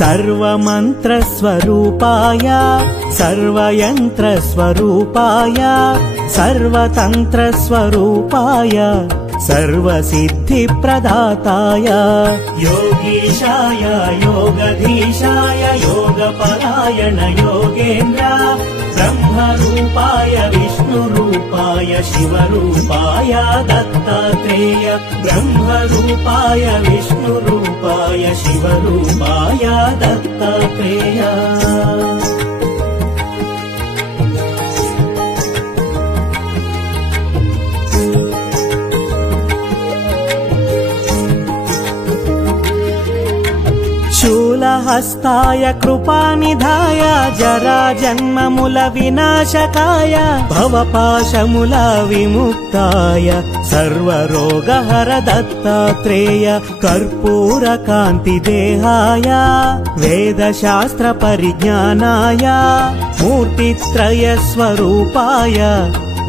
सर्वमन्त्रस्वरूपाय सर्वयन्त्रस्वरूपाय सर्वतन्त्रस्वरूपाय सर्वसिद्धिप्रदाताय योगीशाय योगधीशाय योगपरायण योगेन्द्र ब्रह्मरूपाय विष्णुरूपाय शिवरूपाय दत्तात्रेय ब्रह्मरूपाय विष्णुरूपाय शिवरूपाय दत्तात्रेय शूलहस्ताय कृपानिधाय जराजन्ममूल विनाशकाय भवपाशमूल विमुक्ताय सर्वरोगहर दत्तात्रेय कर्पूरकान्तिदेहाय वेदशास्त्र परिज्ञानाय मूर्तित्रयस्वरूपाय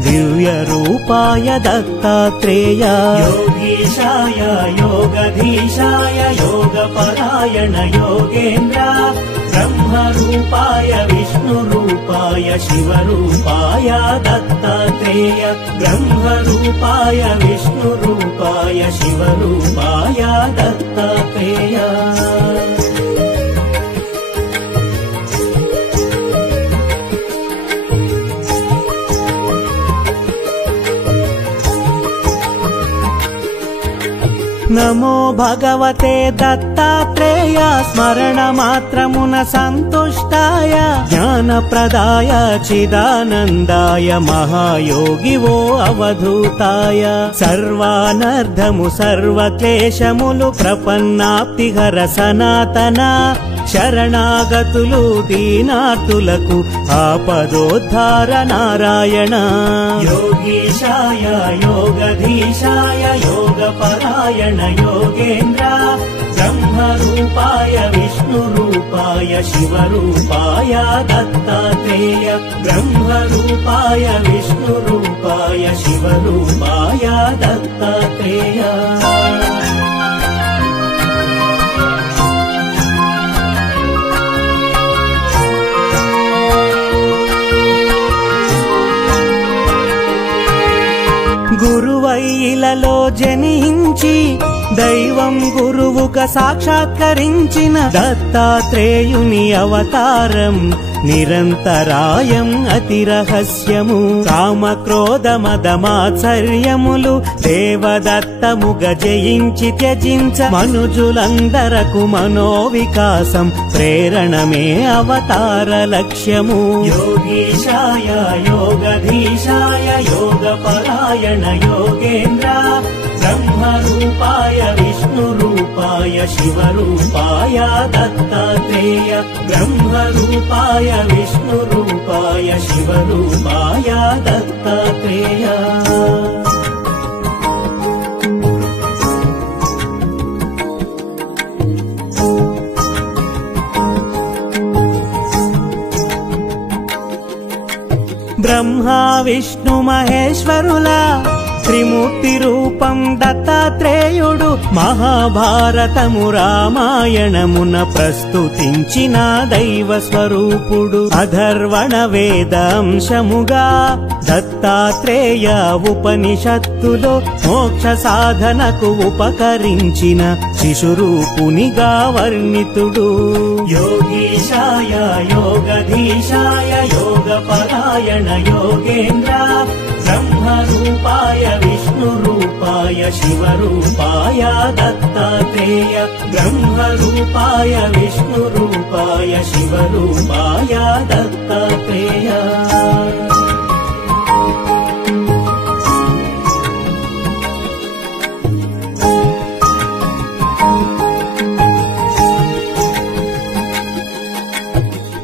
दिव्यरूपाय दत्तात्रेय योगीशाय योगधीशाय योगपरायण योगेन्द्र ब्रह्मरूपाय विष्णुरूपाय शिवरूपाय दत्तात्रेय ब्रह्मरूपाय विष्णुरूपाय शिवरूपाय दत्तात्रेय नमो भगवते दत्तात्रेय स्मरणमात्रमुन सन्तुष्टाय ज्ञानप्रदाय चिदानन्दाय महायोगी वो अवधूताय सर्वानर्धमु सर्वक्लेशमुलु प्रपन्नाप्तिहर सनातन शरणागतुलु दीनार्तुలకు आपदोद्धार नारायण योगीशाय योगधीशाय योगपरायण योगेन्द्र ब्रह्मरूपाय विष्णुरूपाय शिवरूपाय दत्तात्रेय ब्रह्मरूपाय विष्णुरूपाय शिवरूपाय दत्तात्रेय గురువైలలో జనించి దైవం గురువుగా సాక్షాత్కరించిన దత్తాత్రేయుని అవతారం నిరంతరాయం అతి రహస్యము కామక్రోధ మదమాత్సర్యములు దేవదత్తముగ జయించి త్యజించ మనుజులందరకు మనోవికాసం ప్రేరణమే అవతార లక్ష్యము యోగీశాయ యోగధీశాయ योगपरायण योगेन्द्र ब्रह्मरूपाय विष्णुरूपाय शिवरूपाय दत्तात्रेय ब्रह्मरूपाय विष्णुरूपाय शिवरूपाय दत्तात्रेय ब्रह्मा विष्णु महेश्वरुला त्रिमूर्ति रूपं दत्तात्रेयुडु महाभारतमु रामायणमुन प्रस्तुतिंचिन दैव स्वरूपुडु अधर्वण वेदांशमुगा दत्तात्रेय उपनिषत्तुलो मोक्ष साधनकु उपकरिंचिन शिशुरूपुनिगा वर्णितुडु योगीशाय योगधीशाय योगपरायण योगेन्द्र ब्रह्मरूपाय विष्णुरूपाय शिवरूपाय दत्तात्रेय ब्रह्मरूपाय विष्णुरूपाय शिवरूपाय दत्तात्रेय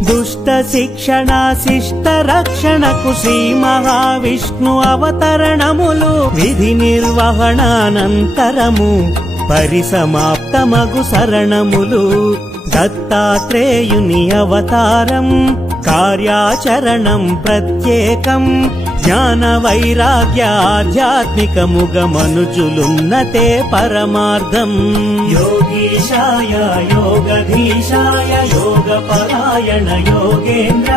दुष्ट शिक्षण शिष्ट रक्षणकु श्री महाविष्णु अवतरणमुलु विधि निर्वहणानन्तरमु परिसमाप्तमगु शरणमुलु दत्तात्रेयुनि अवतारं कार्याचरणं प्रत्येकं ज्ञान वैराग्य आध्यात्मिकमुग मनुजुलुन्नते परमार्थं योगीशाय योगीशाय योगधीशाय योगपरायण योगेन्द्र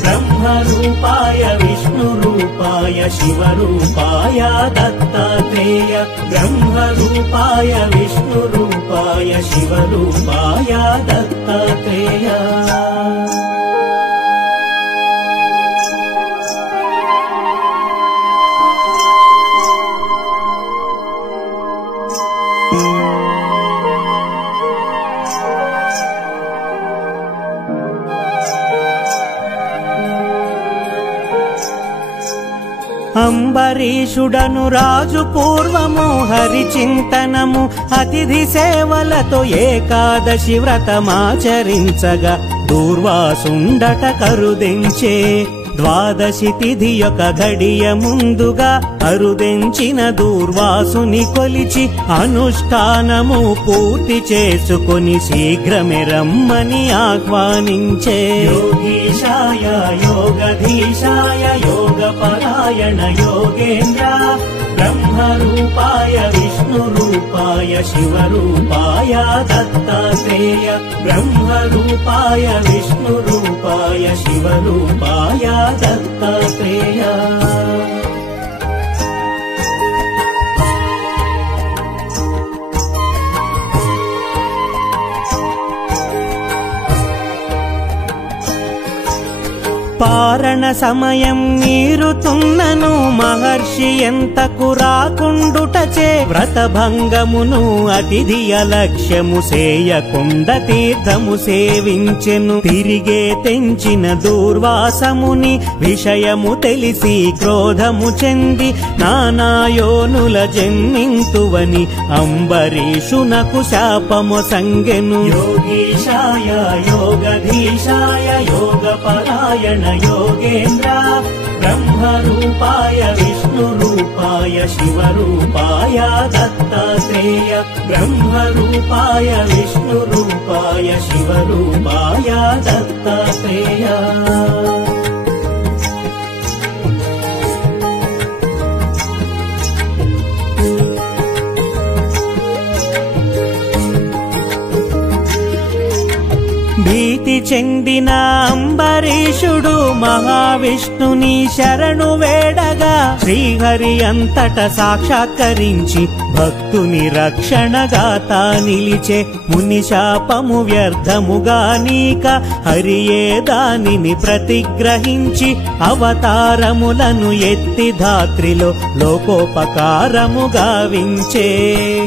ब्रह्मरूपाय विष्णुरूपाय शिवरूपाय दत्तात्रेय ब्रह्मरूपाय विष्णुरूपाय शिवरूपाय दत्तात्रेय అంబరీషుడను రాజు పూర్వము హరిచింతనము అతిథి సేవలతో ఏకాదశి వ్రతమాచరించగా దూర్వాసుండట కరుదెంచే ద్వాదశి తిథి యొక్క ఘడియ ముందుగా అరుదెంచిన దూర్వాసుని కొలిచి అనుష్ఠానము పూర్తి చేసుకొని శీఘ్రమే రమ్మని ఆహ్వానించే యోగీశాయ యోగధీశాయ योगपरायण योगेन्द्र ब्रह्मरूपाय विष्णुरूपाय शिवरूपाय दत्तात्रेय ब्रह्मरूपाय विष्णुरूपाय शिवरूपाय दत्तात्रेय పారణ సమయం మీరుతున్నను మహర్షి ఎంతకు రాకుండుటచే వ్రతభంగమును అతిథి అలక్ష్యము సేయకుండ తీర్థము సేవించెను తిరిగే తెంచిన దూర్వాసముని విషయము తెలిసి క్రోధము చెంది నానాయోనుల జన్మింతువని అంబరీషునకు శాపము సంగెను యోగీశాయ योगधीशाय योगपरायण योगेन्द्र ब्रह्मरूपाय विष्णुरूपाय शिवरूपाय दत्तात्रेय ब्रह्मरूपाय विष्णुरूपाय शिवरूपाय दत्तात्रेय భీతి చెందిన అంబరీషుడు మహావిష్ణుని శరణు వేడగా శ్రీహరి అంతట సాక్షాత్కరించి భక్తుని రక్షణగాతా నిలిచే ముని శాపము వ్యర్థముగా నీక హరియే దానిని ప్రతిగ్రహించి అవతారములను ఎత్తి ధాత్రిలో లోకోపకారము గావించే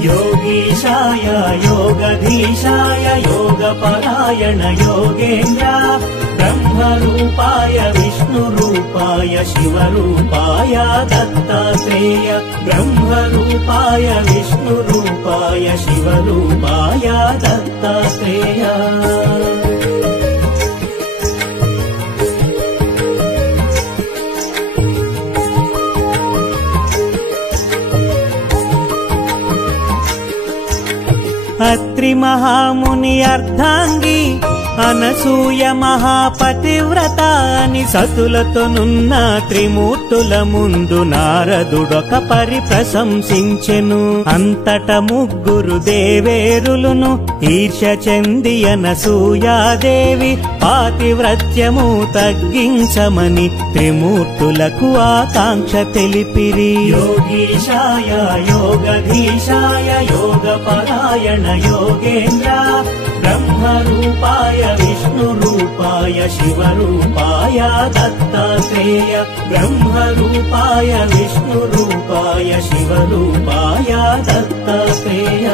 యోగీశాయ योगधीशाय योगपरायण योगेन्द्र ब्रह्मरूपाय विष्णुरूपाय शिवरूपाय दत्तात्रेय ब्रह्मरूपाय विष्णुरूपाय शिवरूपाय दत्तात्रेय అత్రి మహాముని అర్ధాంగి అనసూయ మహాపతివ్రత అని సతులతోనున్న త్రిమూర్తుల ముందు నారదుడొక పరి ప్రశంసించెను అంతట ముగ్గురు దేవేరులను ఈర్ష్య చెంది అనసూయాదేవి పాతివ్రత్యము తగ్గించమని త్రిమూర్తులకు ఆకాంక్ష తెలిపిరి యోగీశాయ योगधीशाय योगपरायण योगेन्द्र ब्रह्मरूपाय विष्णुरूपाय शिवरूपाय दत्तात्रेय ब्रह्मरूपाय विष्णुरूपाय शिवरूपाय दत्तात्रेय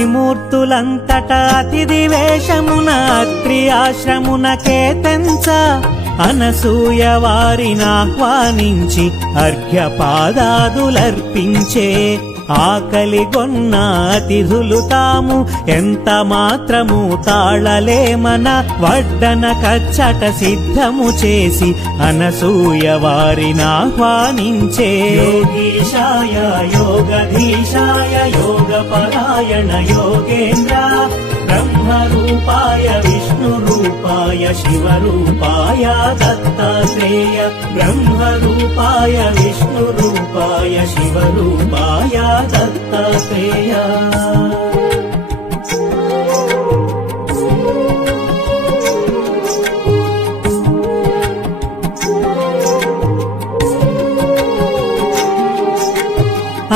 త్రిమూర్తులంతట అతిథి వేషమున అత్రి ఆశ్రమునకే తెంచ అనసూయ వారిని ఆహ్వానించి అర్ఘ్యపాదాదులర్పించే ఆకలిగొన్న అతిథులు తాము ఎంత మాత్రము తాళలేమన వడ్డన కచ్చట సిద్ధము చేసి అనసూయ వారిని ఆహ్వానించే యోగీశాయ योगधीशाय योगपरायण योगेन्द्र ब्रह्मरूपाय विष्णुरूपाय शिवरूपाय दत्तात्रेय ब्रह्मरूपाय विष्णुरूपाय शिवरूपाय दत्तात्रेय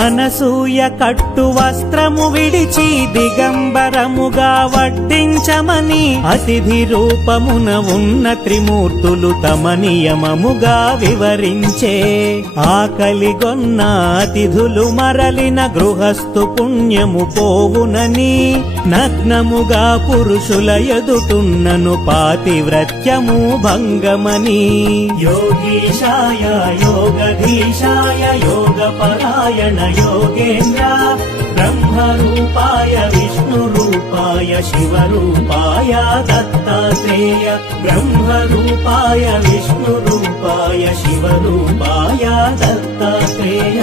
అనసూయ కట్టు వస్త్రము విడిచి దిగంబరముగా వడ్డించమని అతిథి రూపమున ఉన్న త్రిమూర్తులు తమ నియమముగా వివరించే ఆకలిగొన్న అతిథులు మరలిన గృహస్థు పుణ్యము పోవునని నగ్నముగా పురుషుల ఎదుటున్నను పాతివ్రత్యము భంగమని యోగీశాయ యోగధీశాయ యోగపరాయణ योगेन्द्र ब्रह्मरूपाय विष्णुरूपाय शिवरूपाय दत्तात्रेय ब्रह्मरूपाय विष्णुरूपाय शिवरूपाय दत्तात्रेय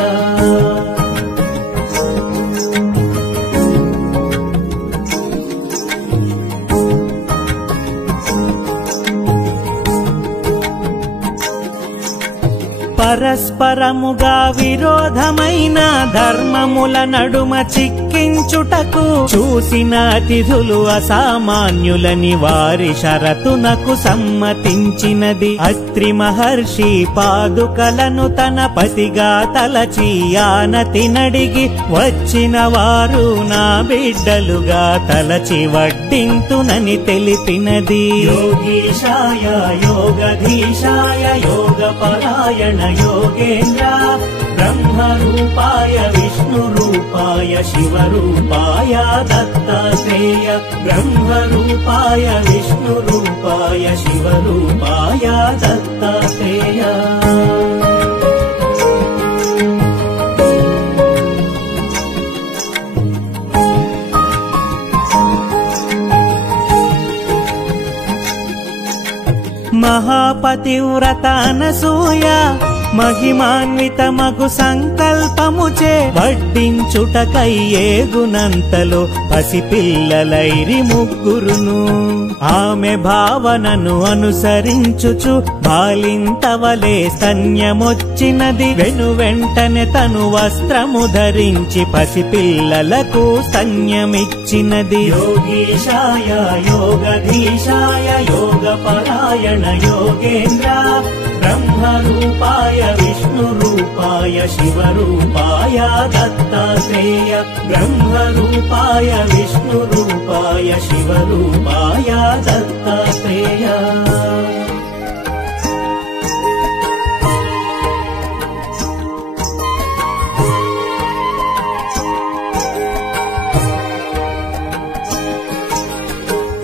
పరస్పరముగా విరోధమైన ధర్మముల నడుమ చిక్కించుటకు చూసిన అతిథులు అసామాన్యులని వారి షరతునకు సమ్మతించినది అత్రి మహర్షి పాదుకలను తన పతిగా తలచి ఆనతి నడిగి వచ్చిన వారు నా బిడ్డలుగా తలచి వడ్డింతునని తెలిపినది యోగీశాయ యోగధీశాయ యోగపరాయణ योगेन्द्र ब्रह्मरूपाय विष्णुरूपाय शिवरूपाय दत्तात्रेय ब्रह्मरूपाय विष्णुरूपाय शिवरूपाय दत्तात्रेय महापतिव्रत అనసూయ మహిమాన్వితమగు సంకల్పముచే వడ్డించుటకై ఏగునంతలో పసిపిల్లలైరి ముగ్గురును ఆమె భావనను అనుసరించుచు బాలింతవలే స్తన్యమొచ్చినది వెనువెంటనే తను వస్త్రము ధరించి పసిపిల్లలకు స్తన్యమిచ్చినది యోగీశాయ యోగధీశాయ యోగపరాయణ योगेन्द्र ब्रह्मरूपाय विष्णुरूपाय शिवरूपाय दत्तात्रेय ब्रह्मरूपाय विष्णुरूपाय शिवरूपाय दत्तात्रेय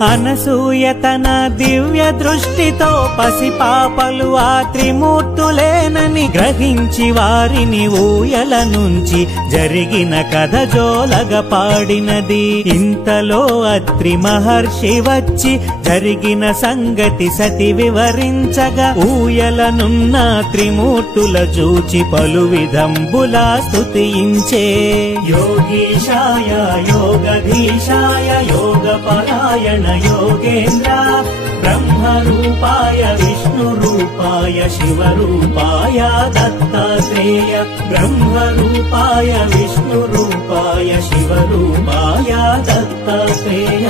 అనసూయ తన దివ్య దృష్టితో పసిపాపలు ఆ త్రిమూర్తులేనని గ్రహించి వారిని ఊయల నుంచి జరిగిన కథ జోలగ పాడినది ఇంతలో అత్రి మహర్షి వచ్చి జరిగిన సంగతి సతి వివరించగా ఊయలనున్న త్రిమూర్తుల చూచి పలు విధంబులా స్తుతించే యోగీశాయ యోగధీశాయ యోగపరాయణ योगेन्द्र ब्रह्मरूपाय विष्णुरूपाय शिवरूपाय दत्तात्रेय ब्रह्मरूपाय विष्णुरूपाय शिवरूपाय दत्तात्रेय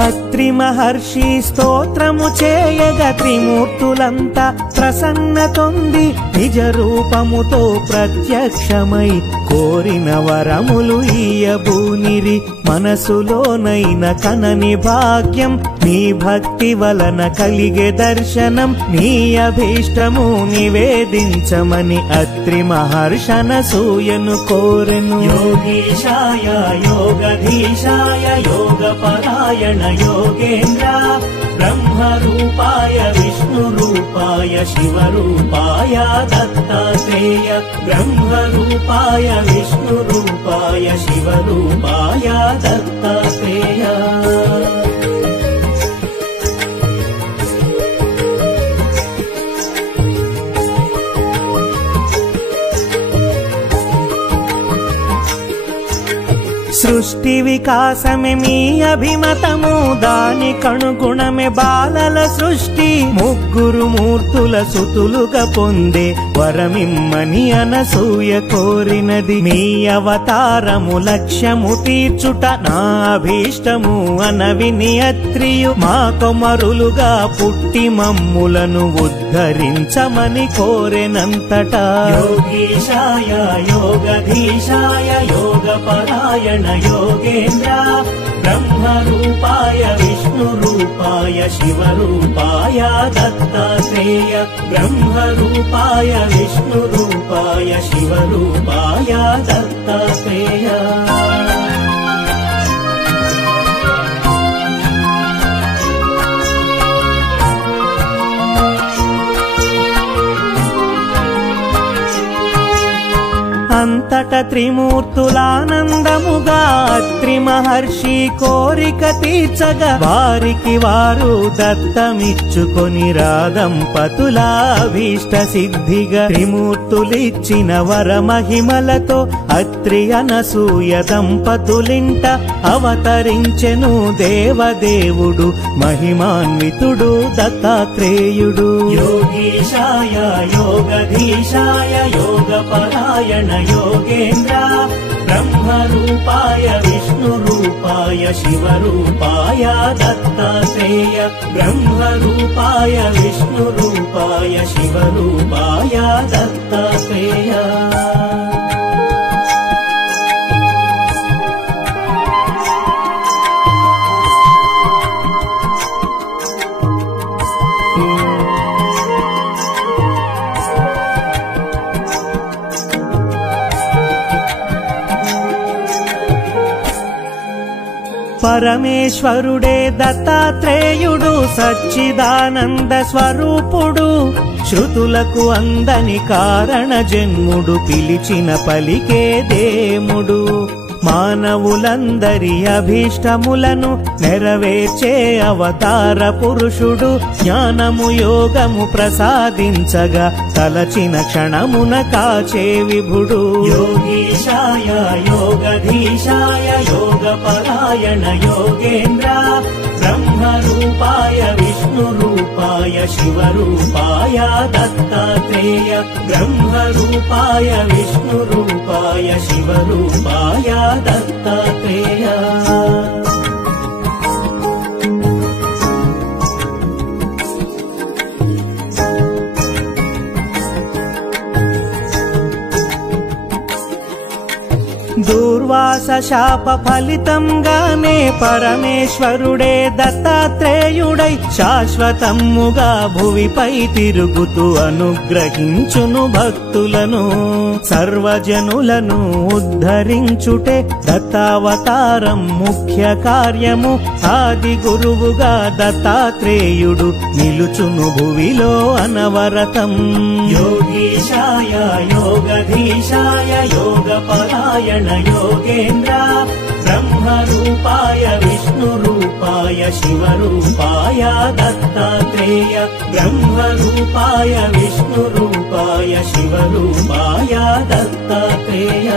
అత్రి మహర్షి స్తోత్రము చేయగ త్రిమూర్తులంతా ప్రసన్నతొంది నిజ రూపముతో ప్రత్యక్షమై కోరిన వరములు ఈయబూనిరి మనసులోనైన కనని భాగ్యం నీ భక్తి వలన కలిగే దర్శనం నీ అభీష్టము నివేదించమని అత్రి మహర్షనసూయను కోరెను యోగీశాయ యోగధీశాయ యోగపరాయణ योगेन्द्र ब्रह्मरूपाय विष्णुरूपाय शिवरूपाय दत्तात्रेय ब्रह्मरूपाय विष्णुरूपाय शिवरूपाय दत्तात्रेय సృష్టి వికాసమే మీ అభిమతము, దానికనుగుణమే బాలల సృష్టి. ముగ్గురు మూర్తుల సుతులుగా పొందే వరమిమ్మని అనసూయ కోరినది. మీ అవతారము లక్ష్యము తీర్చుట నా అభీష్టము అనవిని అత్రియు. మా కొమరులుగా పుట్టి మమ్ములను ఉద్ధరించమని కోరెనంతటా. యోగీశాయ యోగధీశాయ యోగపరాయణ యోగేంద్ర, బ్రహ్మరూపాయ విష్ణురూపాయ శివరూపాయ దత్తాత్రేయ. బ్రహ్మరూపాయ విష్ణురూపాయ శివరూపాయ దత్తాత్రేయ. అంతట త్రిమూర్తులానందముగా అత్రి మహర్షి కోరిక తీర్చగా, వారికి వారు దత్తమిచ్చుకొని రాదంపతులాభీష్ట సిద్ధిగా. త్రిమూర్తులిచ్చిన వరమహిమలతో అత్రి అనసూయ దంపతులింట అవతరించెను దేవదేవుడు మహిమాన్వితుడు దత్తాత్రేయుడు. యోగీశాయ యోగధీశాయ యోగపరాయణ యోగేంద్ర, బ్రహ్మరూపాయ విష్ణురూపాయ శివరూపాయ దత్తాత్రేయ. బ్రహ్మరూపాయ విష్ణురూపాయ శివరూపాయ దత్తాత్రేయ. పరమేశ్వరుడే దత్తాత్రేయుడు సచ్చిదానంద స్వరూపుడు. శృతులకు అందని కారణ జన్ముడు, పిలిచిన పలికే దేముడు. మానవులందరి అభీష్టములను నెరవేర్చే అవతార పురుషుడు. జ్ఞానము యోగము ప్రసాదించగా తలచిన క్షణమున కాచే విభుడు. యోగీశాయ యోగధీశాయ యోగపరాయణ యోగేంద్ర, బ్రహ్మరూపాయ విష్ణురూపాయ శివరూపాయ దత్తాత్రేయ. బ్రహ్మరూపాయ విష్ణురూపాయ శివరూపాయ దత్తాత్రేయ. దూర్వాస శాప ఫలితంగానే పరమేశ్వరుడే దత్తాత్రేయుడై శాశ్వతముగా భువిపై తిరుగుతూ అనుగ్రహించును భక్తులను. సర్వజనులను ఉద్ధరించుటే దత్తావతారం ముఖ్య కార్యము. ఆది గురువుగా దత్తాత్రేయుడు నిలుచును భువిలో అనవరతం. యోగీశాయ యోగధీశాయ యోగపరాయణ योगेन्द्र ब्रह्मरूपाय विष्णुरूपाय शिवरूपाय दत्तात्रेय ब्रह्मरूपाय विष्णुरूपाय शिवरूपाय दत्तात्रेय।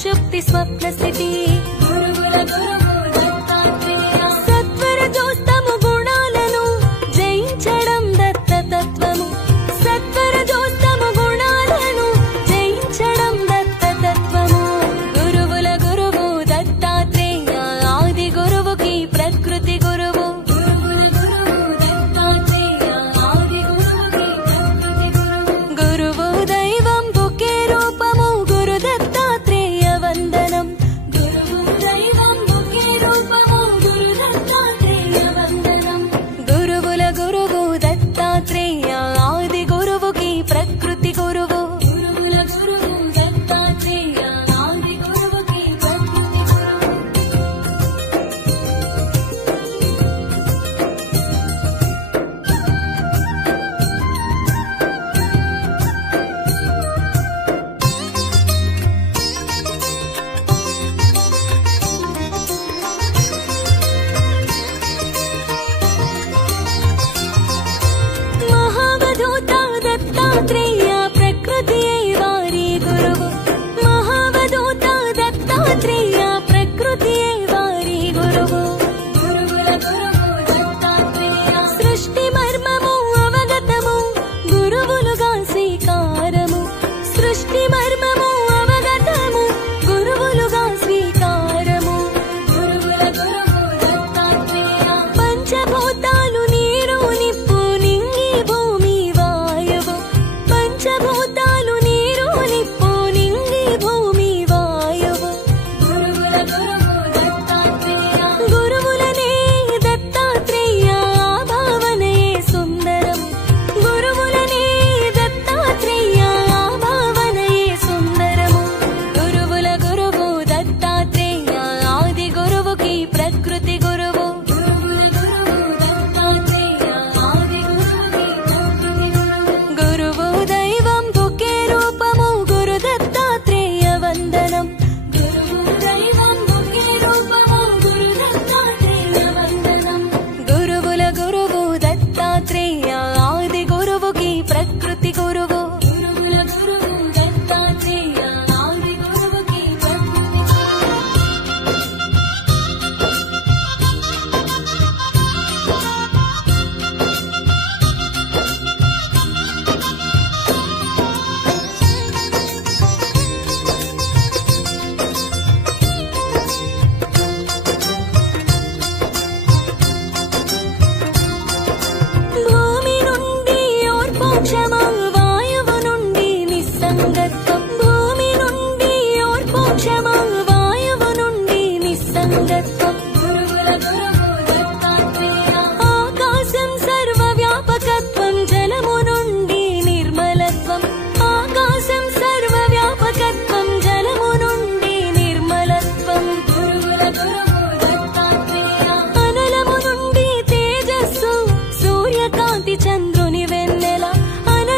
సుషుప్తి స్వప్న స్థితి గురువుల గురువు దత్తాత్రేయ సత్వర జోస్తము గుణాలను జయించడం దత్తతత్వము సత్వర జోస్తము గుణాలను జయించడం దత్తతత్వము గురువుల గురువు దత్తాత్రేయ ఆది గురువుకి ప్రకృతి గురువు గురువుల గురువు దత్తాత్రేయ ఆది గురువుకి ప్రకృతి గురువు గురువు దైవం ఒకే రూపము గురు దత్తాత్రేయ వందనం గురువు దైవం ఒకే రూపము గురు దత్తాత్రేయ వందనం గురువుల గురువు దత్తాత్రేయ ఆది గురువుకి ప్రకృతి గురువు గురువుల గురువు దత్తాత్రేయ ఆది గురువుకి ప్రకృతి గురువు మహావధూత దత్తాత్రేయ ప్రకృతియే వారి గురువు మహావధూత దత్తాత్రేయ ప్రకృతియే వారి గురువు గురువుల గురువు దత్తాత్రేయ సృష్టి మర్మము అవగతము గురువులుగా స్వీకారము సృష్టి మర్మము అవగతము గురువులుగా స్వీకారము గురువుల గురువు దత్తాత్రేయ పంచభూతాలు నీరు నిప్పు నింగి భూమి వాయువు పంచభూతాలు నీరు నిప్పు నింగి భూమి వాయువు గురువుల గురువు దత్తాత్రేయ గురువులనే దత్తాత్రేయ భావనయే సుందరం గురువులనే దత్తాత్రేయ భావనయే సుందరము గురువుల గురువు దత్తాత్రేయ ఆది గురువుకి ప్రకృతి గురువు గురువుల గురువు దత్తాత్రేయ ఆది గురువుకి ప్రకృతి గురువు గురువు దైవం ఒకే రూపము గురు దత్తాత్రేయ వందనం గురువు దైవం ఒకే రూపము గురు దత్తాత్రేయ వందనం గురువుల గురువు దత్తాత్రేయ ఆది గురువుకి ప్రకృతి గురువు గురువుల గురువు దత్తాత్రేయ ఆది గురువుకి ప్రకృతి గురువు భూమి నుండి ఓర్పోక్షమా వాయువు నుండి నిస్సంగత్వం భూమి నుండి ఓర్పోక్షమా వాయువు నుండి నిస్సంగత్వం గురువుల గురువు దత్తాత్రేయ ఆకాశం సర్వవ్యాపకత్వం జలము నుండి నిర్మలత్వం ఆకాశం సర్వవ్యాపకత్వం జలము నుండి నిర్మలత్వం గురువుల గురువు దత్తాత్రేయ అనలము నుండి తేజస్సు సూర్యకాంతి చంద్రుని వెన్నెల అనల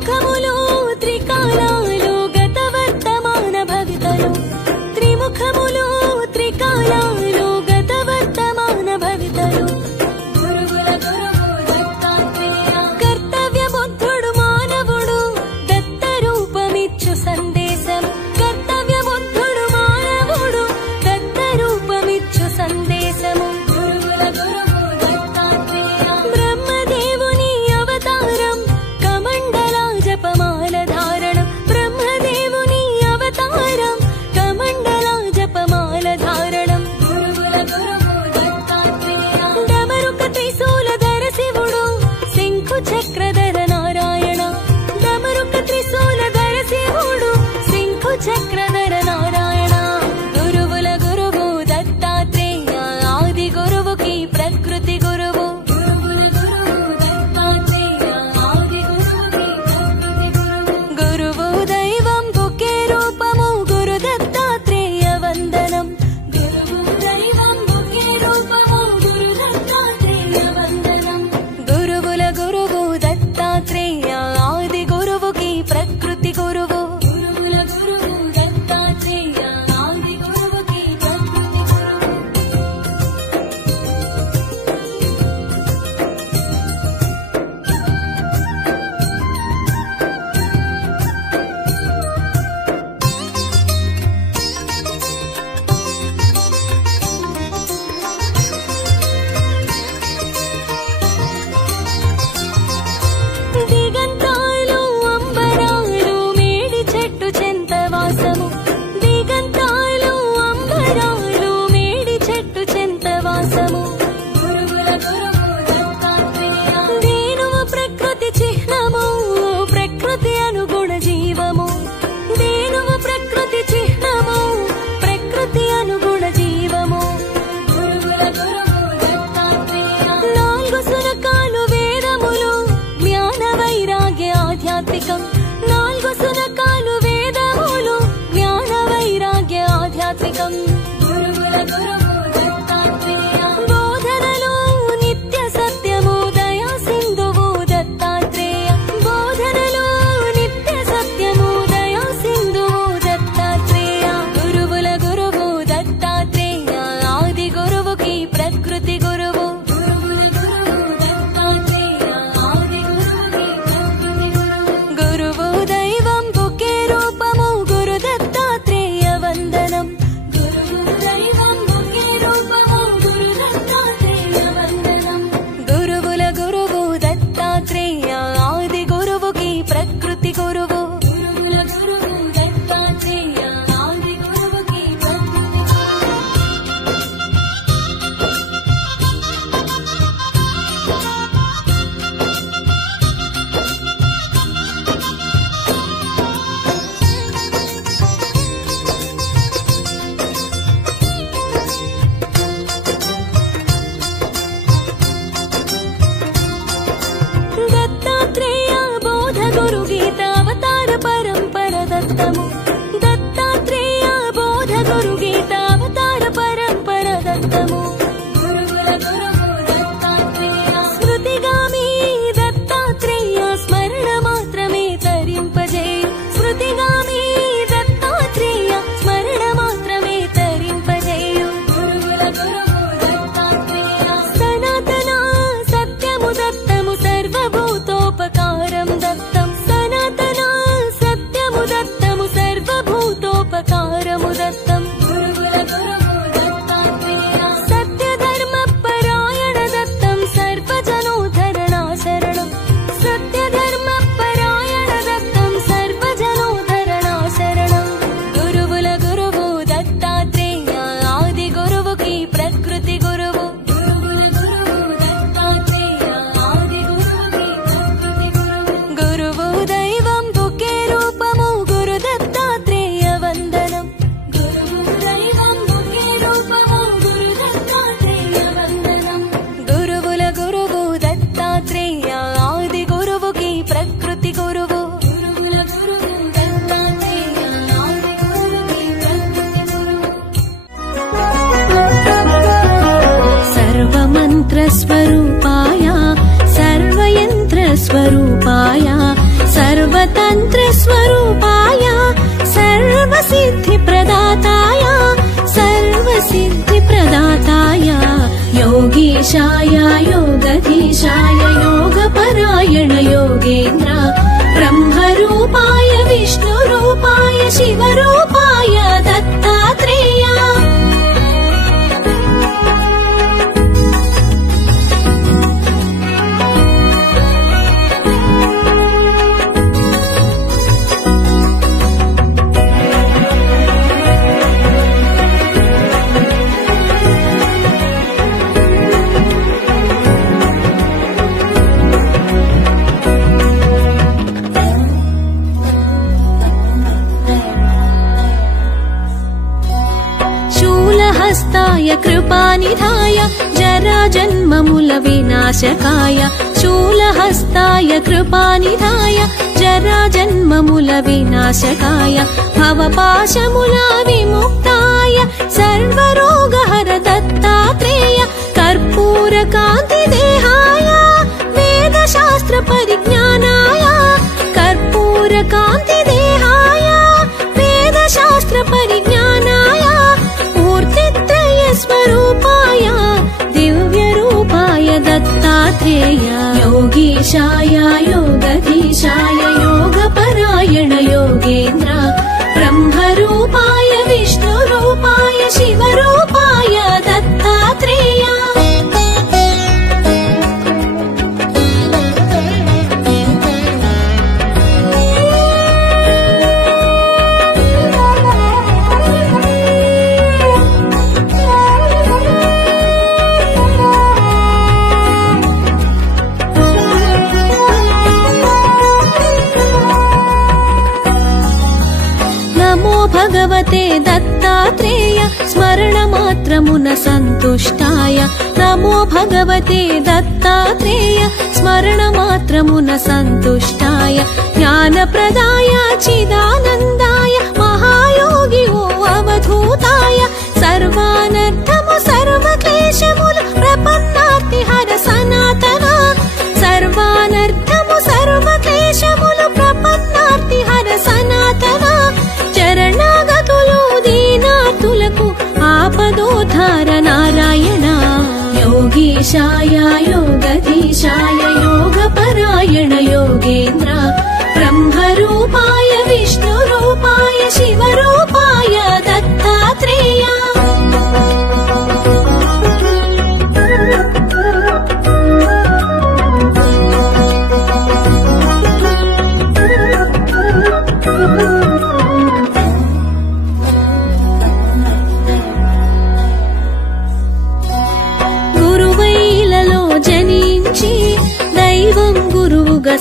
త్రిముఖములు త్రికాలాలు గత వర్తమాన భవితలు త్రిముఖములు త్రికాలాలు గత వర్తమాన భవితలు గురువుల గురువు దత్తాత్రేయ కర్తవ్య బుద్ధుడు మానవుడు దత్త రూపమిచ్చు సందేశం కర్తవ్య బుద్ధుడు మానవుడు దత్త రూపమిచ్చు సందేశము గురువుల గురువు దత్తాత్రేయ బ్రహ్మదేవుని అవతారం కమండల జపమాల ధారణం బ్రహ్మదేవుని అవతారం కమండల జపమాల ధారణం గురువుల గురువు దత్తాత్రేయ డమరుక త్రిశూలధర శివుడు శంఖు చక్రధర నారాయణ డమరుక త్రిశూలధర శివుడు శంఖు చక్రధర నారాయణ గురువుల గురువు దత్తాత్రేయ ఆది గురువుకి ప్రకృతి గురువు గురువుల గురువు దత్తాత్రేయ ఆది గురువుకి ప్రకృతి గురువు గురువు దైవం ఒకే రూపము గురు దత్తాత్రేయ వందనం గురువు దైవం ఒకే రూపము గురు దత్తాత్రేయ వందనం గురువుల గురువు దత్తాత్రేయ ఆది గురువుకి ప్రకృతి గురువు గురువుల గురువు దత్తాత్రేయ ఆది గురువుకి ప్రకృతి గురువు దిగంతాలు అంబరాలు మేడి చెట్టు చెంతవాసము దిగంతాలు అంబరాలు మేడి చెట్టు చెంతవాసము గురువుల గురువు దత్తాత్రేయ దేనువు ప్రకృతి చిహ్నము ప్రకృతి అనుగుణ జీవము దేనువు ప్రకృతి చిహ్నము ప్రకృతి అనుగుణ జీవము గురువుల గురువు దత్తాత్రేయ నాలుగు సునకాలు వేదములు జ్ఞాన వైరాగ్య ఆధ్యాత్మికం నాలుగు సునకాలు వేదములు జ్ఞాన వైరాగ్య ఆధ్యాత్మికం గురువుల గురువు దత్తాత్రేయ బోధనలు నిత్య సత్యము దయా సింధువు దత్తాత్రేయ బోధనలు నిత్య సత్యము దయా సింధువు దత్తాత్రేయ గురువుల గురువు దత్తాత్రేయ ఆది గురువుకి ప్రకృతి గురువు గురువుల గురువు దత్తాత్రేయ ఆది గురువుకి ప్రకృతి గురువు గురువు దైవం ఒకే రూపము గురు దత్తాత్రేయ వందనం గురువు దైవం ఒకే రూపము గురు దత్తాత్రేయ వందనం గురువుల గురువు దత్తాత్రేయ ఆది గురువుకి ప్రకృతి గురువు గురువుల గురువు దత్తాత్రేయ ఆది గురువుకి ప్రకృతి గురువు దత్తాత్రేయ బోధ గురు గీత అవతార పరంపర దత్తము దత్తాత్రేయ బోధ గురు గీత అవతార పరంపర దత్తము గురువుల గురువు దత్తాత్రేయ స్మృతిగామి దత్తాత్రేయ స్మరణ మాత్రమే తరింపజేయు స్మృతిగామి దత్తాత్రేయ స్మరణ మాత్రమే తరింపజేయు గురువుల గురువు దత్తాత్రేయ సనాతన సత్యము దత్తము సర్వభూతోపకారం దత్తం సనాతన సత్యము దత్తము సర్వభూతోపకారము దత్తం గురువుల గురువు దత్తాత్రేయ సత్యధర్మ పరాయణ దత్తం సర్వజనోద్ధరణాశరణం సత్యధర్మ పరాయణ దత్తం సర్వజనోద్ధరణాశరణం గురువుల గురువు దత్తాత్రేయ ఆది గురువుకి ప్రకృతి గురువు గురువుల గురువు దత్తాత్రేయ ఆది గురువుకి ప్రకృతి గురువు గురువు దైవం ఒకే రూపము గురు దత్తాత్రేయ వందనం గురువు దైవం ఒకే రూపము గురు దత్తాత్రేయ వందనం గురువుల గురువు దత్తాత్రేయ ఆది గురువుకి ప్రకృతి గురువు గురువుల గురువు దత్తాత్రేయ ఆది గురువుకి ప్రకృతి గురువు సర్వమంత్ర స్వరూపాయ సర్వయంత్ర స్వరూపాయ सर्वतन्त्रस्वरूपाय सर्वसिद्धिप्रदाताय सर्वसिद्धिप्रदाताय योगीशाय योगधीशाय योगपरायण योगेन्द्र ब्रह्मरूपाय विष्णुरूपाय शिवरूपाय दत्तात्रेय कृपानिधाय जराजन्ममूल विनाशकाय शूलहस्ताय कृपानिधाय जराजन्ममूल विनाशकाय भवपाशमूल विमुक्ताय सर्वरोगहर दत्तात्रेय कर्पूरकान्तिदेहाय वेदशास्त्र परिज्ञानाय कर्पूरकान्तिदेहाय वेदशास्त्र परिज्ञानाय स्वरूपाय दिव्यरूपाय दत्तात्रेय योगीशाय योगधीशाय योगपरायण योगेन्द्र ब्रह्मरूपाय विष्णुरूपाय शिवरूपाय दत्तात्रेय भगवते दत्तात्रेय स्मरणमात्रमुन सन्तुष्टाय नमो भगवते दत्तात्रेय स्मरणमात्रमुन सन्तुष्टाय ज्ञानप्रदाय चिदानन्दाय महायोगी ओ अवधूताय सर्वानर्थमु सर्वक्लेशमुल प्रपन्नार्तिहर सनातन सर्वानर्थमु सर्वक्लेशमुल प्रपन्नार्तिहर सनातन शरणागतुलु दीनार्तुలకు आपदोद्धार नारायण योगीशाय योगधीशाय योगपरायण योगेन्द्र ब्रह्मरूपाय विष्णुरूपाय शिवरूपाय दत्तात्रेय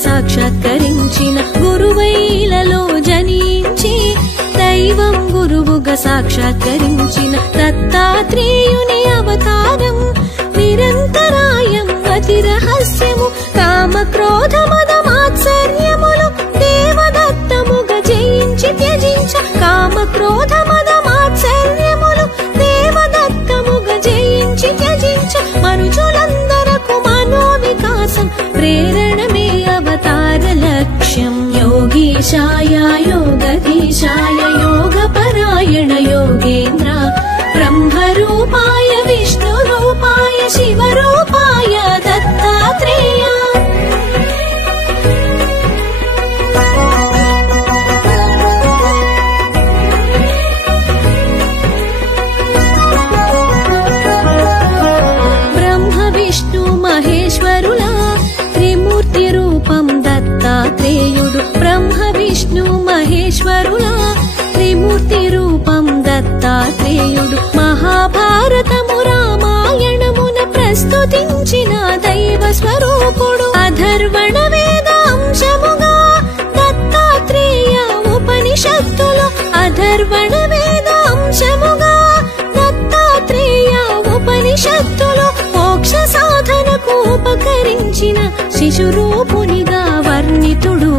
సాక్షాత్కరించిన గురువైలలో జనించి దైవం గురువుగా సాక్షాత్కరించిన దత్తాత్రేయుని అవతారం నిరంతరాయం అతి రహస్యము కామ క్రోధ మద మాత్సర్యములు దేవదత్తముగా జయించి త్యజించ కామ క్రోధ మద మాత్సర్యములు దేవదత్తముగా జయించి త్యజించ మనుషులందరకు మనోవికాసం ప్రేరణమే అవతార లక్ష్యం योगीशाय योगधीशाय योगपरायण योगेन्द्र ब्रह्मरूपाय विष्णुरूपाय शिवरूपाय दत्तात्रेय ब्रह्म विष्णु महेश्वरुला त्रिमूर्ति रूपं दत्तात्रेयुडु ब्रह्म विष्णु महेश्वरुला त्रिमूर्ति रूपं दत्तात्रेयुडु महाभारतमु रामायणमुन प्रस्तुतिंచిన దైవ స్వరూపుడు అధర్వణ వేద అంశముగా దత్తాత్రేయ ఉపనిషత్తులు అధర్వణ వేద అంశముగా దత్తాత్రేయ ఉపనిషత్తులు మోక్ష సాధనకు ఉపకరించిన శిశురూపునిగా వర్ణితుడు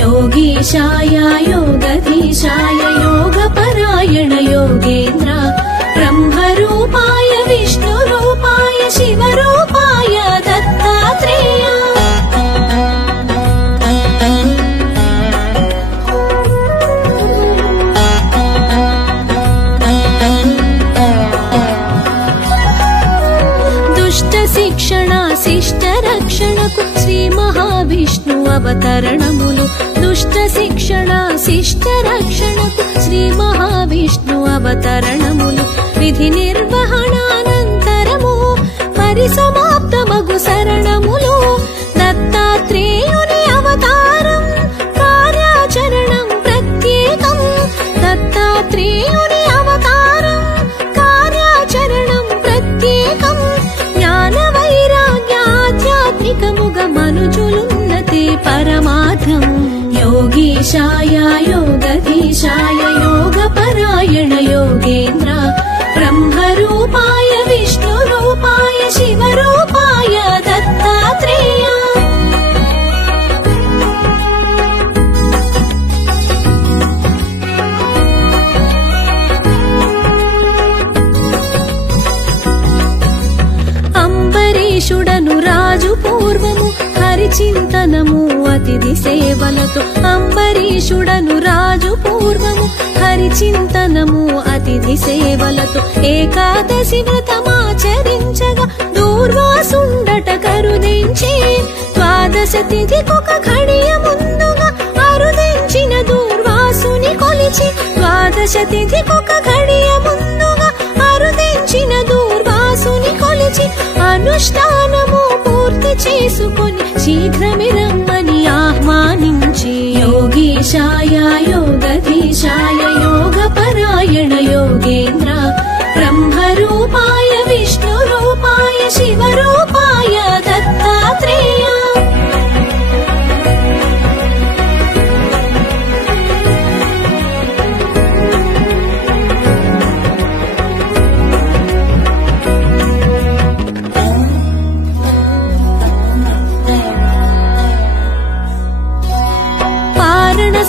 योगीशाय योगधीशाय योगपरायण योगेन्द्र ब्रह्मरूपाय विष्णुरूपाय शिवरूपाय दत्तात्रेय మహావిష్ణు అవతరణములు దుష్ట శిక్షణ శిష్ట రక్షణకు శ్రీ మహావిష్ణు అవతరణములు విధి నిర్వహణానంతరము పరిసమాప్తమగు శరణములు దత్తాత్రేయుని అవతారం కార్యాచరణం ప్రత్యేకం దత్తాత్రేయుని అవతారం కార్యాచరణం ప్రత్యేకం జ్ఞాన వైరాగ్య ఆధ్యాత్మికముగ మనుజులున్నతే పరమార్థం యోగీశాయ యోగధీశాయ యోగపరాయణ యోగేంద్ర బ్రహ్మరూపాయ విష్ణురూపాయ శివరూపాయ దత్తాత్రేయ అంబరీషుడను రాజు పూర్వము హరిచింతనము అతిథి సేవలతో అంబరీషుడను రాజు పూర్వము హరిచింతనము అతిథి సేవలతో ఏకాదశి వ్రతమాచరించగా దూర్వాసుండట కరుదించి ద్వాదశ తిథికొక ఘడియ ముందుగా అరుదించిన దూర్వాసుని కొలిచి ద్వాదశ తిథికొక ఘడియ ముందుగా అరుదించిన దూర్వాసుని కొలిచి అనుష్ఠానము పూర్తి చేసుకొని శీఘ్రమే రమ్మని ఆహ్వానించి యోగీశాయ యోగధీశాయ యోగపరాయణ యోగేంద్ర బ్రహ్మరూపాయ విష్ణురూపాయ శివరూపాయ దత్తాత్రేయ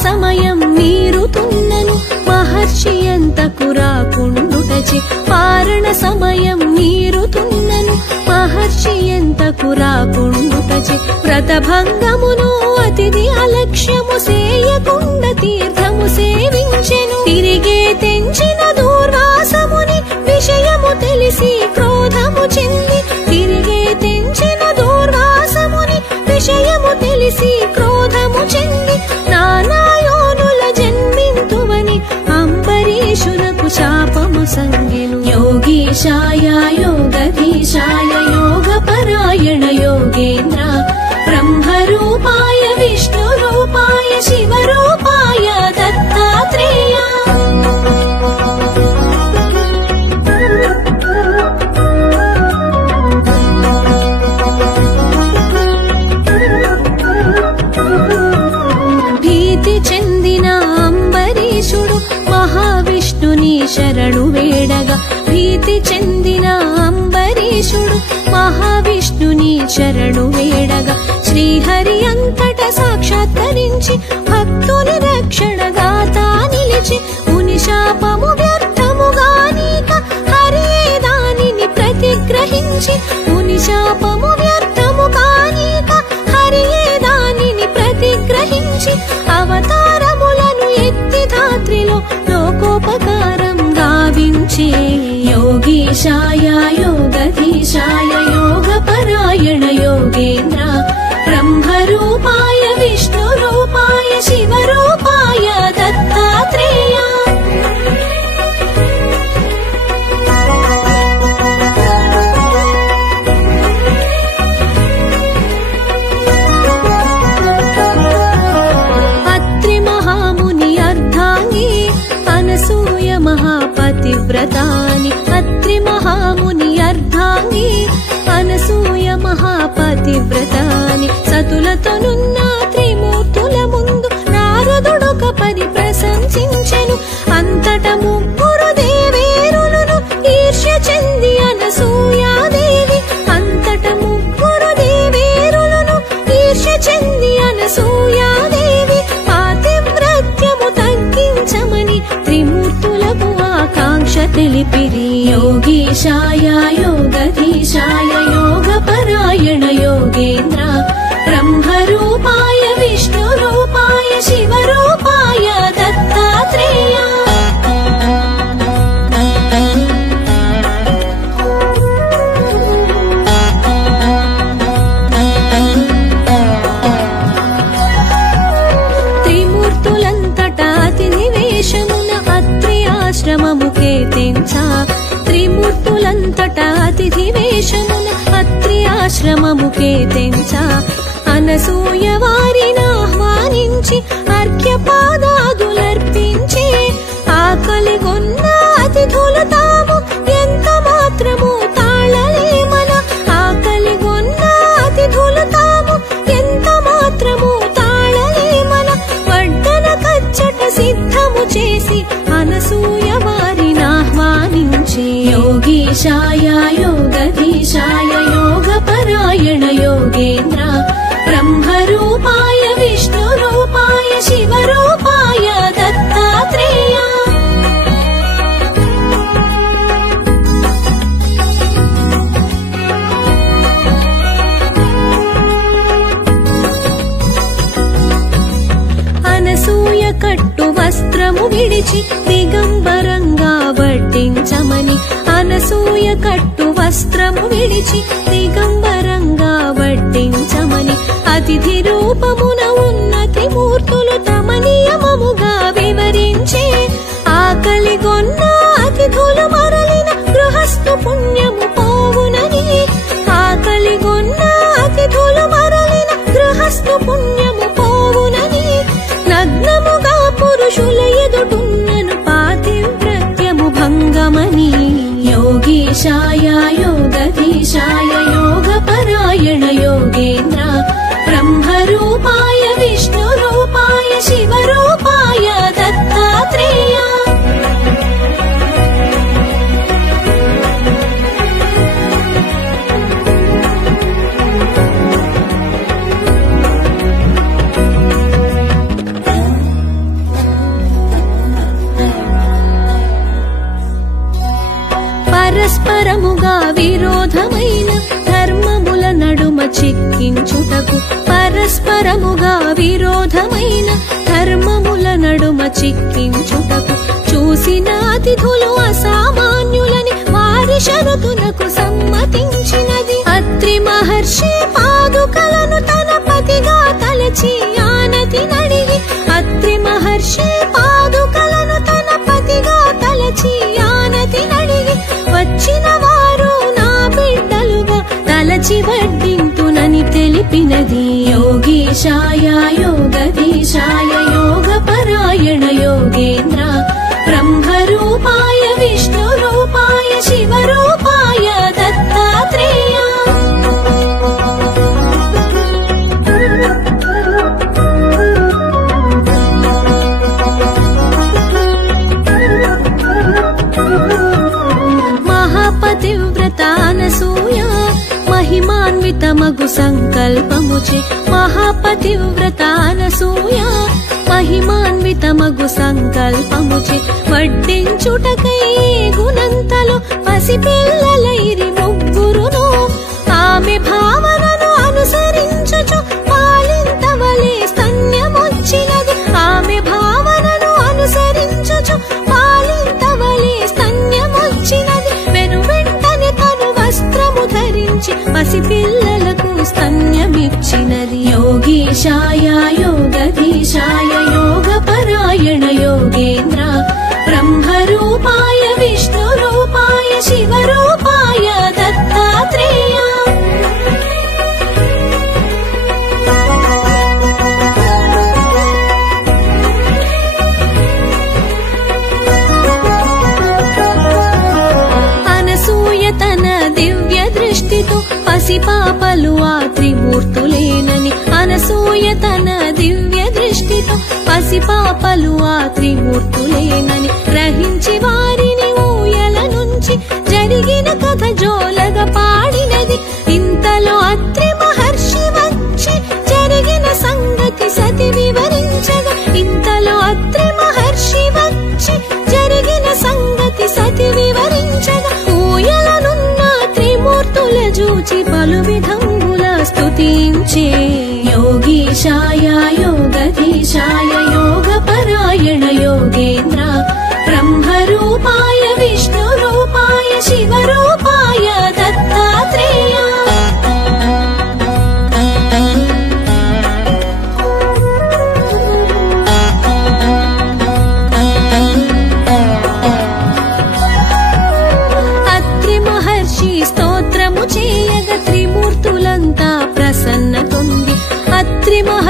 సమయం మీరుతున్నను మహర్షి ఎంతకు రాకుండుటచి పారణ సమయం మీరుతున్నను మహర్షి ఎంతకు రాకుండుటచి వ్రతభంగమును అతిథి అలక్ష్యము సేయకుండ తీర్థము సేవించెను తిరిగే తెంచిన దూర్వాసముని విషయము తెలిసి క్రోధము చెంది తిరిగే తెంచిన దూర్వాసముని విషయము తెలిసి క్రోధము చెంది నానాయోనుల జన్మింతువని అంబరీషునకు శాపము సంగెను యోగీశాయ యోగధీశాయ యోగపరాయణ యోగేంద్ర బ్రహ్మరూపాయ విష్ణురూపాయ శివరూపాయ దత్తాత్రేయ శరణు వేడగా భీతి చెందిన అంబరీషుడు మహావిష్ణుని శరణు వేడగా శ్రీహరి అంతట సాక్షాత్కరించి భక్తుని రక్షణగాతా నిలిచి ముని శాపము వ్యర్థముగా నీక హరియే దానిని ప్రతిగ్రహించి ముని శాపము వ్యర్థముగా నీక హరియే దానిని ప్రతిగ్రహించి అవతారములను ఎత్తి ధాత్రిలో లోకోపకారం గావించే యోగీశాయ యోగధీశాయ యోగపరాయణ యోగేంద్ర బ్రహ్మరూపాయ విష్ణురూపాయ శివరూపాయ దత్తాత్రేయ పతివ్రతాని అత్రి మహాముని అర్ధాంగి అనసూయ మహాపతివ్రతాని సతులతోనున్న త్రిమూర్తుల ముందు నారదుడొక పది ప్రశంసించెను అంతట ముగ్గురు దేవేరులను ఈర్ష్య చెంది అనసూయాదేవి అంతట ముగ్గురు దేవేరులను ఈర్ష్య చెంది అనసూయాదేవి పాతివ్రత్యము తగ్గించమని త్రిమూర్తులకు ఆకాంక్ష తెలిపిరి योगीशाय योगधीशाय योगपरायण योगेन्द्र ब्रह्मरूपाय विष्णुरूपाय शिवरूपाय दत्तात्रेय ఆశ్రమముకే తెంచా అనసూయ వారినాహ్వానించి అర్ఘ్యపాదాదులర్పించి ఆకలిగొన్న అతిథులు తాము ఎంత మాత్రము తాళలేమన ఆకలిగొన్న అతిథులు తాము ఎంత మాత్రము తాళలేమన వడ్డన కచ్చట సిద్ధము చేసి అనసూయ వారినాహ్వానించి యోగీశాయ యోగధీశాయ యోగపరాయణ యోగేంద్ర బ్రహ్మరూపాయ విష్ణురూపాయ శివరూపాయ దత్తాత్రేయ అనసూయ కట్టు వస్త్రము విడిచి దిగంబరంగా వడ్డించమని అనసూయ కట్టు వస్త్రము విడిచి దిగంబరంగా వడ్డించమని అతిథి రూపమున ఉన్న త్రిమూర్తులు తమ నియమముగా వివరించే ఆకలిగొన్న అతిథులు మరలిన గృహస్థు పుణ్యము పోవునని ఆకలిగొన్న అతిథులు మరలిన గృహస్థు పుణ్యము పోవునని నగ్నముగా పురుషుల ఎదుటున్నను పాతివ్రత్యము భంగమని యోగీశాయ యోగధీశాయ యోగపరాయణ యోగేంద్ర బ్రహ్మరూపాయ విష్ణురూపాయ శివరూపాయ దత్తాత్రేయ పరస్పరముగా విరోధమైన ధర్మముల నడుమ చిక్కించుటకు పరస్పరముగా విరోధమైన ధర్మముల నడుమ చిక్కించుటకు చూసిన అతిథులు అసామాన్యులని వారి షరతులకు సమ్మతించినది అత్రి మహర్షి పాదుకలను తన పతిగా తలచి ఆనతి నడిగి అత్రి మహర్షి పాదుకలను తన పతిగా తలచి ఆనతి నడిగి వచ్చిన వారు నా బిడ్డలుగా తలచి వడ్డింతునని తెలిపినది యోగీశాయ యోగధీశాయ యోగపరాయణ యోగేంద్ర బ్రహ్మరూపాయ విష్ణురూపాయ శివరూపాయ దత్తాత్రేయ మహాపతివ్రత అనసూయ మహిమాన్వితమగు సంకల్పముచే మహాపతివ్రత అనసూయ మహిమాన్వితమగు సంకల్పముచే వడ్డించుటకై గుణంతలో పసిపిల్లలైరి ముగ్గురును ఆమె భావనను అనుసరించుచు పాలింతవలే స్తన్యమొచ్చినది ఆమె భావనను అనుసరించుచు పాలింతవలే స్తన్యమొచ్చినది వెను వెంటనే తను వస్త్రము ధరించి పసిపిల్లలకు స్తన్యమిచ్చినది యోగీశాయ యోగధీశాయ యోగపరాయణ యోగేంద్ర బ్రహ్మరూపాయ విష్ణురూపాయ శివరూపాయ దత్తాత్రేయ అనసూయ తన దివ్య దృష్టితో పసిపాపలు ఆ త్రిమూర్తులేనని అనసూయ తన దివ్య దృష్టితో పసిపాపలు ఆ త్రిమూర్తులేనని గ్రహించి వారిని ఊయల నుంచి జరిగిన కథ జోలగా పాడినది ఇంతలో అత్రి మహర్షి వచ్చి జరిగిన సంగతి సతి వివరించగా ఇంతలో అత్రి మహర్షి వచ్చి జరిగిన సంగతి సతి వివరించగా ఊయలనున్న త్రిమూర్తుల జూచి పలు విధముల స్తుతించే యోగీశాయ యోగధీశాయ యోగపరాయణ యోగేంద్ర బ్రహ్మరూపా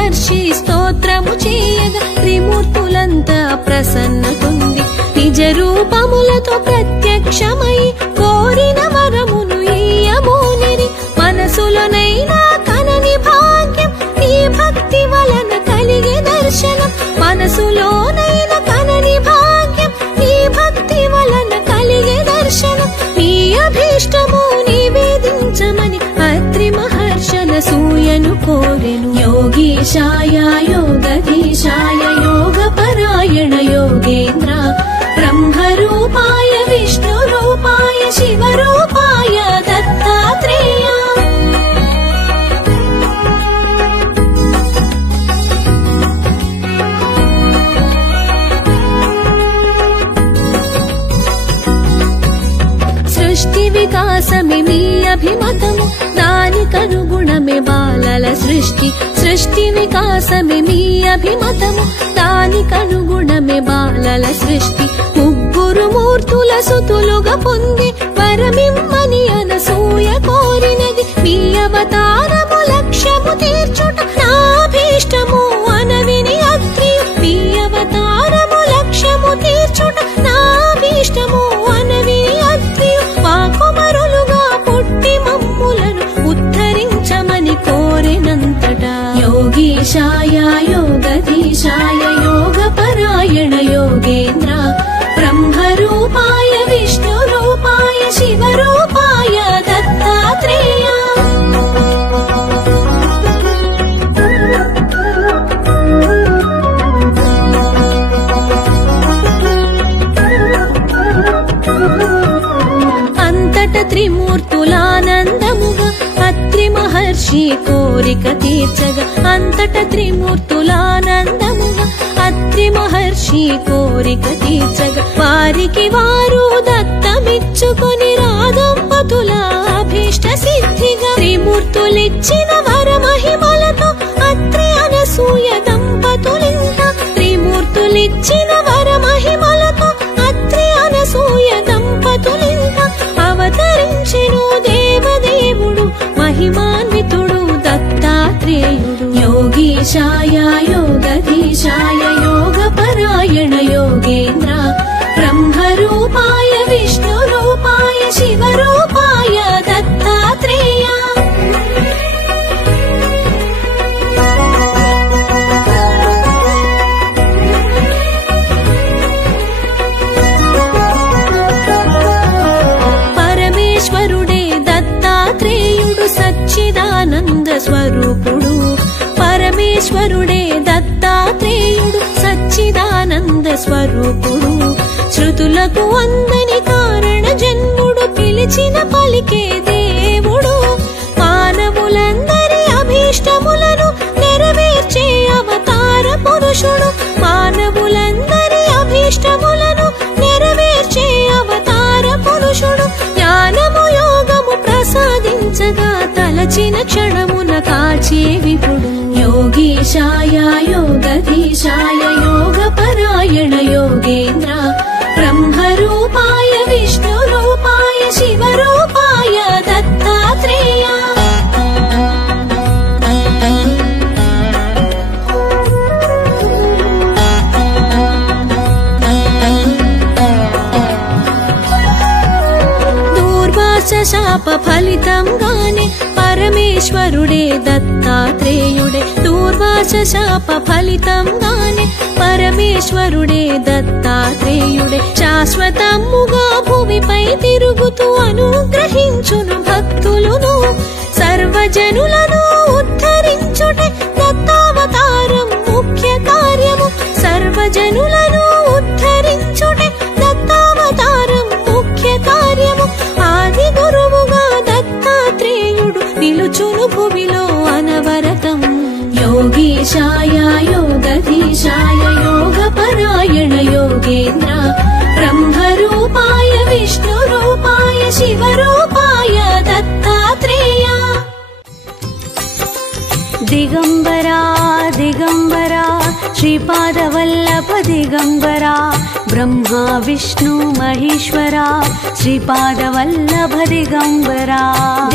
మహర్షి స్తోత్రము చేయగా త్రిమూర్తులంతా ప్రసన్నతుంది. నిజ రూపములతో ప్రత్యక్షమై కోరిన వరమును ఇయ్యబోనిరి. మనసులోనైనా కనని భాగ్యం నీ భక్తి వలన కలిగే దర్శనం. మనసులోనైనా కనని భాగ్యం నీ భక్తి వలన కలిగే దర్శనం. నీ అభీష్టము నివేదించమని అత్రి మహర్షనసూయను కోరెను. యోగీశాయ యోగధీశాయ యోగపరాయణ యోగేంద్ర బ్రహ్మరూపాయ విష్ణురూపాయ శివరూపాయ దత్తాత్రేయ. సృష్టి వికాసమే మీ అభిమతము దానికనుగుణమే బాలల సృష్టి. సృష్టి వికాసమే మీ అభిమతము దానికనుగుణమే బాలల సృష్టి. ముగ్గురు మూర్తుల సుతులుగా పొంది వరమిమ్మని అనసూయ కోరినది. మీ అవతారము లక్ష్యము తీర్చుట నాభీష్టము అనవిని అత్రి. మీ అవతారము లక్ష్యము తీర్చుట నాభీష్టము అనవిని అత్రి. వాకుమరులుగా పుట్టి మమ్ములను ఉద్ధరించమని కోరినంతట. యోగీశాయ యోగధీశాయ యోగపరాయణ యోగేంద్ర బ్రహ్మరూపాయ విష్ణురూపాయ శివరూపాయ దత్తాత్రేయ. అంతట త్రిమూర్తులానందముగా అత్రి మహర్షి కోరిక తీర్చగా. అంతట త్రిమూర్తులానందముగా అత్రి మహర్షి కోరిక తీర్చగా. వారికి వారు దత్తమిచ్చుకొని రాదంపతుల అభీష్ట సిద్ధిగా. త్రిమూర్తులిచ్చిన వరమహిమలతో అత్రి అనసూయ దంపతులింత. త్రిమూర్తులిచ్చిన వరమహిమలతో అత్రి అనసూయ దంపతులింత. అవతరించెను దేవదేవుడు మహిమాన్వితుడు దత్తాత్రేయుడు. యోగీశాయ యోగధీశాయ యోగపరాయణ యోగేంద్ర బ్రహ్మరూపాయ విష్ణురూపాయ శివరూపాయ దత్తాత్రేయ. పరమేశ్వరుడే దత్తాత్రేయుడు సచ్చిదానంద స్వరూపుడు. పరమేశ్వరుడే దత్తాత్రేయుడు సచ్చిదానంద స్వరూపుడు. శృతులకు అందని కారణ జన్ముడు పిలిచిన పలికే దేవుడు. మానవులందరి అభీష్టములను నెరవేర్చే అవతార పురుషుడు. మానవులందరి అభీష్టములను నెరవేర్చే అవతార పురుషుడు. జ్ఞానము యోగము ప్రసాదించగా తలచిన క్షణమున కాచే విపుడు. యోగీశాయ యోగధీశాయ యోగపరాయణ యోగేంద్ర బ్రహ్మరూపాయ విష్ణురూపాయ శివరూపాయ దత్తాత్రేయ. దూర్వాస శాప ఫలితంగానే పరమేశ్వరుడే దత్తాత్రేయుడే. దూర్వాస శాప ఫలితంగానే పరమేశ్వరుడే దత్తాత్రేయుడే. శాశ్వతముగా భూమిపై తిరుగుతూ అనుగ్రహించును భక్తులను. సర్వజనులను ఉద్ధరించుటే దత్తావతారం ముఖ్య కార్యము. సర్వజనులను ఉద్ధరించుటే దత్తావతారం ముఖ్య కార్యము. ఆది గురువుగా దత్తాత్రేయుడు నిలుచును భువిలో అనవరతం. యోగీశాయ యోగధీశాయ యోగపరాయణ యోగేంద్ర బ్రహ్మరూపాయ విష్ణురూపాయ శివరూపాయ దత్తాత్రేయ. దిగంబరా దిగంబరా శ్రీపాదవల్లభ దిగంబరా బ్రహ్మ విష్ణు మహేశ్వరా శ్రీపాదవల్లభ దిగంబరా.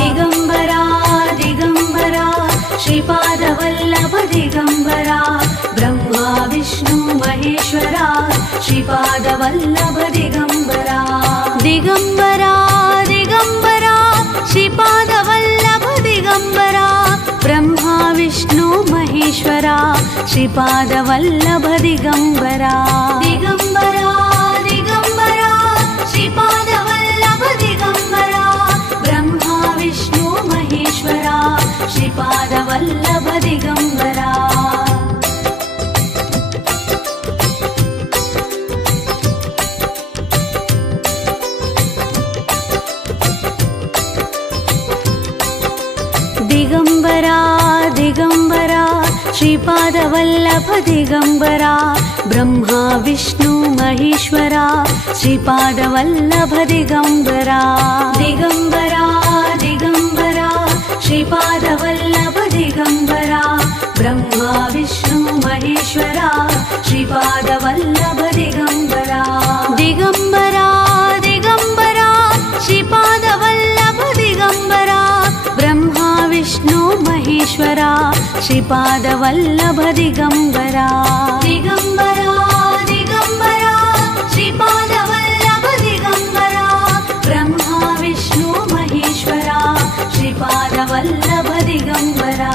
దిగంబరా దిగంబరా శ్రీపాదవల్లభ దిగంబరా श्रीपादवल्लभ दिगम्बरा दिगम्बरा दिगम्बरा श्रीपादवल्लभ दिगम्बरा ब्रह्मा विष्णु महेश्वरा श्रीपादवल्लभ दिगम्बरा दिगम्बरा दिगम्बरा श्रीपादवल्लभ दिगम्बरा ब्रह्मा विष्णु महेश्वरा श्रीपादवल्लभ दिगम्बरा दिगम्बरा दिगम्बरा श्रीपादवल्लभ दिगम्बरा ब्रह्मा विष्णु महेश्वरा श्रीपादवल्लभ दिगम्बरा दिगम्बरा दिगम्बरा श्रीपादवल्लभ दिगम्बरा ब्रह्मा विष्णु महेश्वरा श्रीपादवल्लभ दिगम्बरा दिगम्बरा दिगम्बरा श्रीपादवल्लभ दिगम्बरा ब्रह्मा विष्णु महेश्वरा श्रीपादवल्लभ दिगम्बरा दिगम्बरा दिगम्बरा श्रीपादवल्लभ दिगम्बरा ब्रह्मा विष्णु महेश्वरा श्रीपादवल्लभ दिगम्बरा